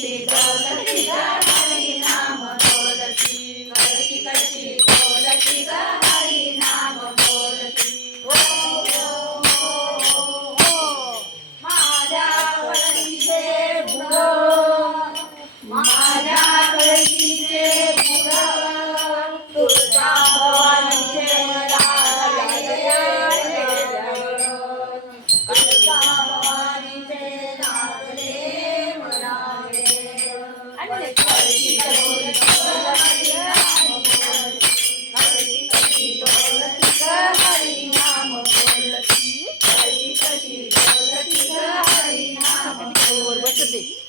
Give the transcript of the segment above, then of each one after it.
कशी डोलती ग हरी नाम बोलती कशी कशी डोलती ग हरी नाम बोलती माझ्या कळशीचे बुड माझ्या कळशीचे बुड तुझ्या भवानीचे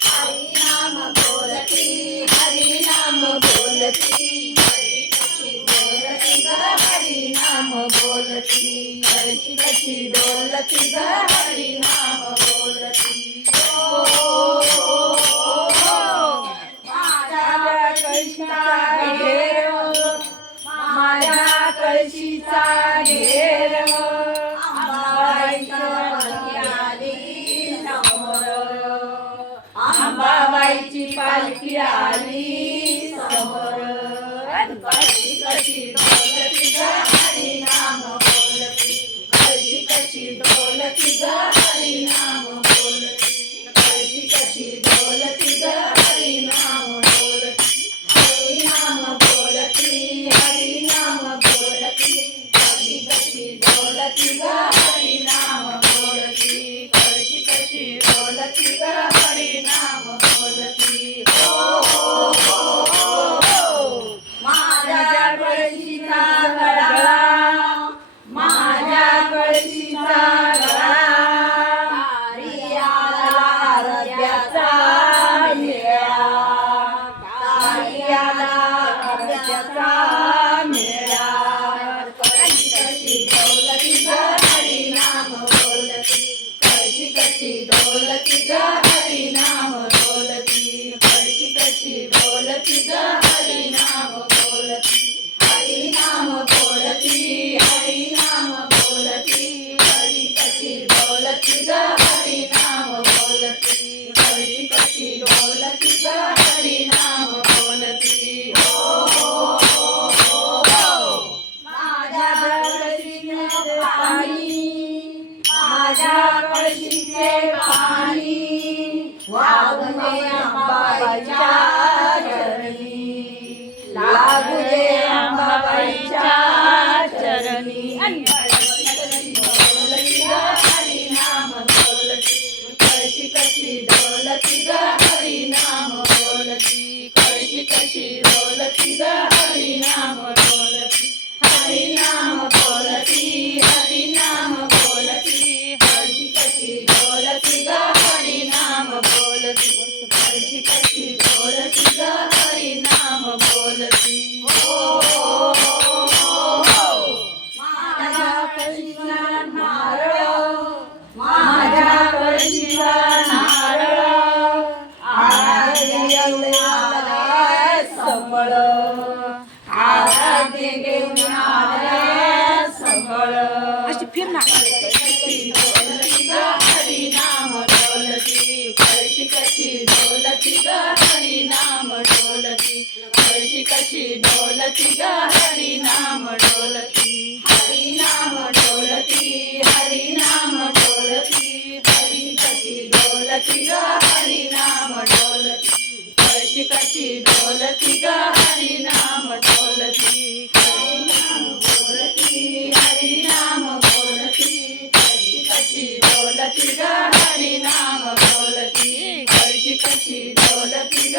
हरी नाम बोलती हरी नाम बोलती कशी बोलती ग हरी नाम बोलती कशी कशी डोलती ग हरी नाम बोलती माझ्या कळशीचा घेर माझ्या कळशीचा घेर अंबाबाईची पालखी आली समोर कशी कशी डोलती ग हरी नाम बोलती कशी कशी डोलती ग हरी नाम बोलती कशी कशी डोलती ग हरी नाम बोलती हरी नाम बोलती हरी नाम बोलती कशी कशी डोलती ग हरी नाम बोलती कशी कशी डोलती ग हरी नाम बोलती माझ्या कळशीचा गळा माझ्या कळशीचा गळा काळियाला रब्याचा मेळा काळियाला रब्याचा मेळा कशी कशी डोलती ग हरी नाम बोलती कशी कशी डोलती ग हरी नाम बोलती कशी कशी डोलती ग हरी नाम बोलती हरी नाम बोलती हरी नाम बोलती कशी कशी डोलती ग हरी नाम बोलती कशी कशी डोलती ग हरी नाम बोलती माझ्या कळशीचे पाणी माझ्या कळशीचे पाणी वाहूने अंबाबाईच्या चरणी लागू दे अंबाबाईच्या चरणी कशी डोलती ग हरी नाम बोलती कशी कशी डोलती ग हरी नाम बोलती कशी कशी डोलती ग हरी नाम बोलती हरी नाम बोलती हरी नाम बोलती कशी कशी डोलती ग हरी नाम बोलती कशी कशी डोलती ग हरी नाम बोलती माझ्या कळशीचा नारळ माझ्या कळशीचा नारळ आराध्य आलाय समळ आराध्य घेऊन आलाय समळ अशी फिरणार हरी नाम डोलती कशी कशी डोलती ग हरी नाम डोलती कशी कशी डोलती ग हरी नाम डोलती हरी नाम डोलती हरी नाम डोलती हरी कशी डोलती ग हरी नाम डोलती कशी कशी डोलती ग हरी नाम डोलती हरी नाम बोलती हरी नाम बोलती कशी कशी डोलती ग हरी नाम बोलती कशी कशी डोलती